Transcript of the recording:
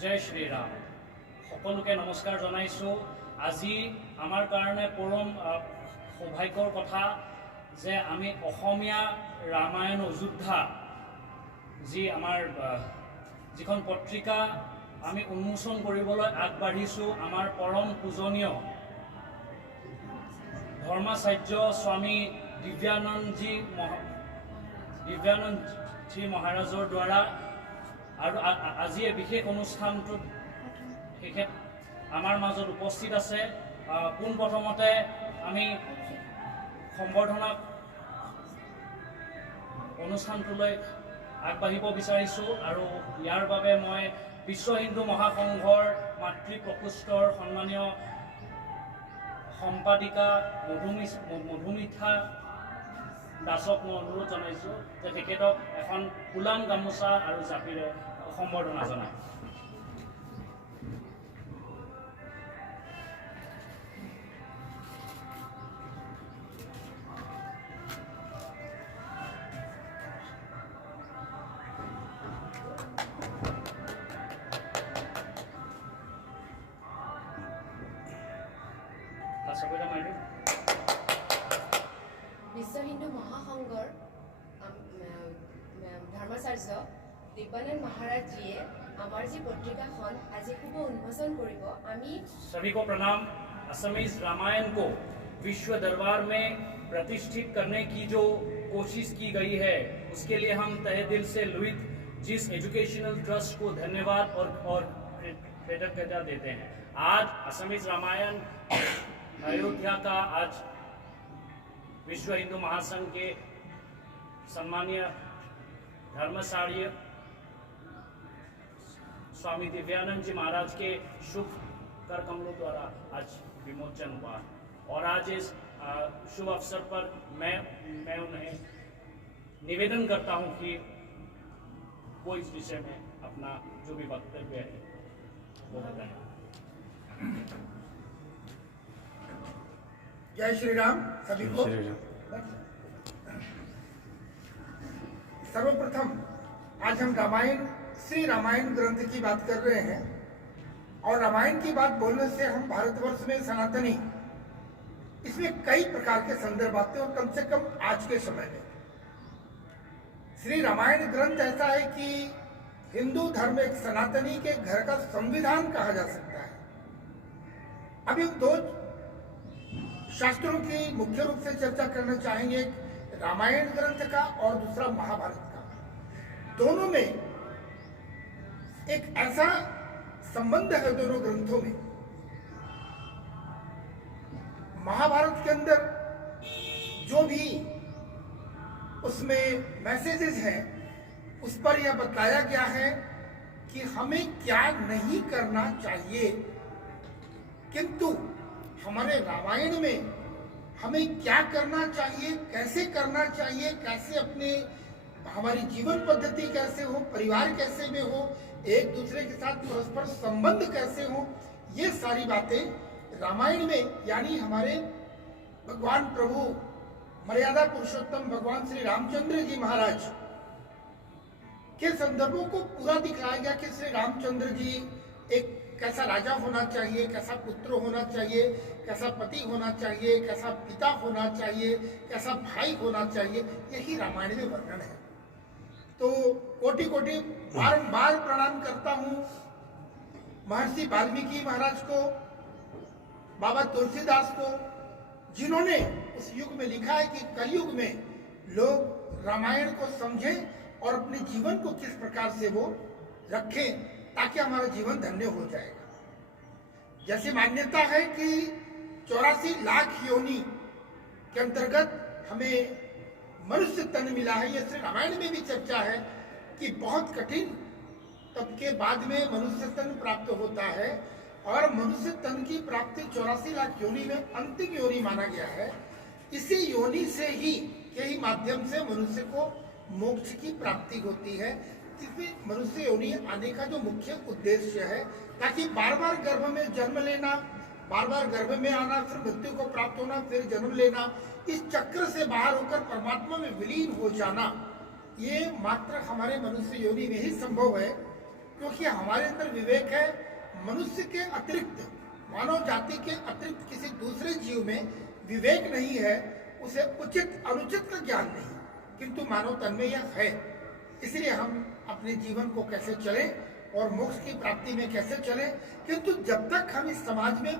जय श्री राम। सकलोके नमस्कार जनाइছোঁ। আজি आमार कारणे परम सौभाग्यर कथा जे आमी अসমীয়া रामायण अयोध्या जी आमार जिखन पत्रिका आमी उन्मोचन কৰিবলৈ আগবাঢ়িছোঁ। आमार परम पूजनीय धर्माचार्य स्वामी दिव्यानंद जी महाराजर द्वारा और आज विशेष अनुष्ठान आमार मजत उपस्थित आछे। पोनप्रथमते आमी सम्बर्धना अनुष्ठानटोलै आगबाढ़िब विचारिছোঁ और यार बारे मैं विश्व हिंदू महासंघर मातृ प्रकोष्ठर सम्मानीय सम्पादिका मधुमिता दासक मैं अनुरोध जनाइছোঁ जे तेखेतक एखन कुलाम गामोचा और जापिरे सम्बर्धना जनाय। विश्व हिंदू महासंघर धर्माचार्य दिव्यानंद महाराज जीए आमार जी पत्रिकाखन आज शुभ उन्मोचन करिब। आमी सभी को प्रणाम। असमीज रामायण को विश्व दरबार में प्रतिष्ठित करने की जो कोशिश की गई है उसके लिए हम तहे दिल से लुहित जिस एजुकेशनल ट्रस्ट को धन्यवाद और कृतज्ञता देते हैं। आज असमीज रामायण अयोध्या का आज विश्व हिंदू महासंघ के सम्मानीय धर्माचार्य स्वामी दिव्यानंद जी महाराज के शुभ कर कमलों द्वारा आज विमोचन हुआ और आज इस शुभ अवसर पर मैं उन्हें निवेदन करता हूं कि वो इस विषय में अपना जो भी वक्तव्य है वो बताएं। जय श्री राम सभी को। सर्वप्रथम आज हम रामायण श्री रामायण ग्रंथ की बात कर रहे हैं और रामायण की बात बोलने से हम भारतवर्ष में सनातनी इसमें कई प्रकार के संदर्भ आते हैं और कम से कम आज के समय में श्री रामायण ग्रंथ ऐसा है कि हिंदू धर्म एक सनातनी के घर का संविधान कहा जा सकता है। अभी दो शास्त्रों की मुख्य रूप से चर्चा करना चाहेंगे, रामायण ग्रंथ का और दूसरा महाभारत का। दोनों में एक ऐसा संबंध है दोनों ग्रंथों में। महाभारत के अंदर जो भी उसमें मैसेजेस हैं उस पर यह बताया गया है कि हमें क्या नहीं करना चाहिए, किंतु हमारे रामायण में हमें क्या करना चाहिए, कैसे करना चाहिए, कैसे अपने हमारी जीवन पद्धति कैसे हो, परिवार कैसे में हो, एक दूसरे के साथ परस्पर संबंध कैसे हो, ये सारी बातें रामायण में यानी हमारे भगवान प्रभु मर्यादा पुरुषोत्तम भगवान श्री रामचंद्र जी महाराज के संदर्भों को पूरा दिखाया गया कि श्री रामचंद्र जी एक कैसा राजा होना चाहिए, कैसा पुत्र होना चाहिए, कैसा पति होना चाहिए, कैसा पिता होना चाहिए, कैसा भाई होना चाहिए, यही रामायण में वर्णन है। तो कोटि कोटि बारंबार प्रणाम करता हूँ महर्षि वाल्मीकि महाराज को, बाबा तुलसीदास को, जिन्होंने उस युग में लिखा है कि कलयुग में लोग रामायण को समझें और अपने जीवन को किस प्रकार से वो रखें ताकि हमारा जीवन धन्य हो जाएगा। जैसी मान्यता है कि 84 लाख योनि के अंतर्गत हमें मनुष्य तन मिला है। ये श्री रामायण में भी चर्चा है कि बहुत कठिन तब के बाद में मनुष्य तन प्राप्त होता है और मनुष्य तन की प्राप्ति 84 लाख योनि में अंतिम योनि माना गया है। इसी योनि से ही के ही माध्यम से मनुष्य को मोक्ष की प्राप्ति होती है। इसमें मनुष्य योनि आने का जो मुख्य उद्देश्य है ताकि बार बार गर्भ में जन्म लेना, बार बार गर्भ में आना, फिर मृत्यु को प्राप्त होना, फिर जन्म लेना, इस चक्र से बाहर होकर परमात्मा में विलीन हो जाना, ये मात्र हमारे मनुष्य योनि में ही संभव है। क्योंकि हमारे अंदर विवेक है। मनुष्य के अतिरिक्त, मानव जाति के अतिरिक्त किसी दूसरे जीव में विवेक नहीं है। उसे उचित अनुचित का ज्ञान नहीं, किंतु मानव तन में यह है। इसलिए हम अपने जीवन को कैसे चलें और मोक्ष की प्राप्ति में कैसे चलें, किंतु जब तक हम इस समाज में